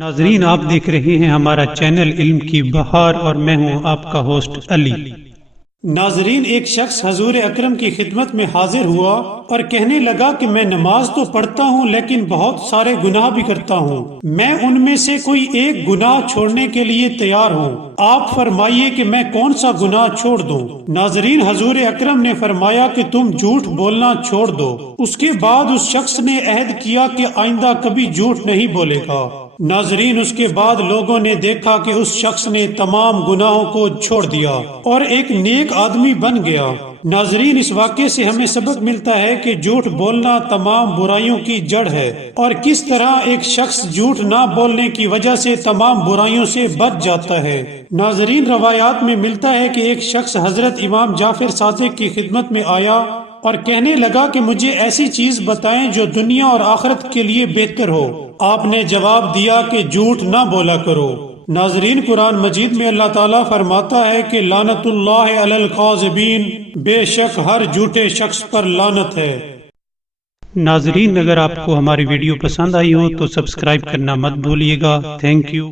ناظرین، آپ دیکھ رہے ہیں ہمارا چینل علم کی بہار اور میں ہوں آپ کا ہوسٹ علی۔ ناظرین، ایک شخص حضور اکرم کی خدمت میں حاضر ہوا اور کہنے لگا کہ میں نماز تو پڑھتا ہوں لیکن بہت سارے گناہ بھی کرتا ہوں، میں ان میں سے کوئی ایک گناہ چھوڑنے کے لیے تیار ہوں، آپ فرمائیے کہ میں کون سا گناہ چھوڑ دوں؟ ناظرین، حضور اکرم نے فرمایا کہ تم جھوٹ بولنا چھوڑ دو۔ اس کے بعد اس شخص نے عہد کیا کہ آئندہ کبھی جھوٹ نہیں بولے گا۔ ناظرین، اس کے بعد لوگوں نے دیکھا کہ اس شخص نے تمام گناہوں کو چھوڑ دیا اور ایک نیک آدمی بن گیا۔ ناظرین، اس واقعے سے ہمیں سبق ملتا ہے کہ جھوٹ بولنا تمام برائیوں کی جڑ ہے اور کس طرح ایک شخص جھوٹ نہ بولنے کی وجہ سے تمام برائیوں سے بچ جاتا ہے۔ ناظرین، روایات میں ملتا ہے کہ ایک شخص حضرت امام جعفر صادق کی خدمت میں آیا اور کہنے لگا کہ مجھے ایسی چیز بتائیں جو دنیا اور آخرت کے لیے بہتر ہو۔ آپ نے جواب دیا کہ جھوٹ نہ بولا کرو۔ ناظرین، قرآن مجید میں اللہ تعالیٰ فرماتا ہے کہ لعنت اللہ علی الکاذبین، بے شک ہر جھوٹے شخص پر لعنت ہے۔ ناظرین، اگر آپ کو ہماری ویڈیو پسند آئی ہو تو سبسکرائب کرنا مت بھولیے گا۔ Thank you.